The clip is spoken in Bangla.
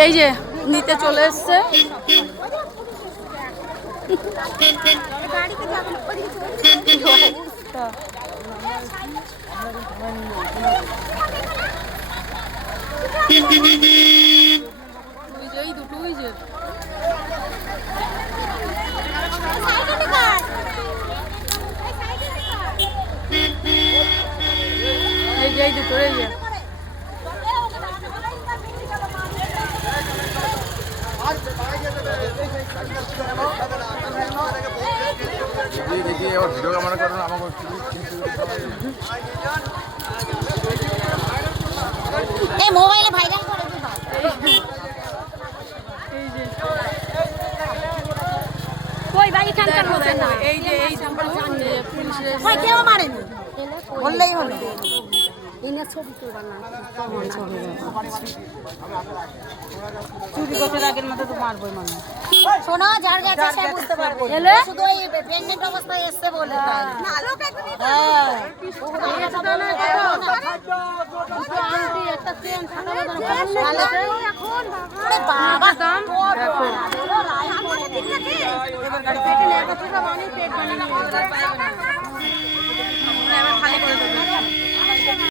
এই যে নিতে চলে এসছে। দুটোই যে এই দুটো এই যে देखिए और वीडियो कैमरा करो ना আমাকে এই মোবাইলে ভাইরাল করে দিবা এই যে কই ভাই কানকার হচ্ছে না এই যে এই নাম্বার জানিয়ে পুলিশে কই কেউ মারেনি বললেই হলো এনে ছবি তুলবা না চুরি করতে আগের মতো তো মারবই মানে শোনো যার কাছে সে বুঝতে পারবে শুধু এই প্রেগন্যান্ট অবস্থায় এসে বলে তাই না লোক একদমই একটা চেন এখন বাবা দাম এবার গাড়ি থেকে 1 টাকা বানিয়ে পেট বানিয়ে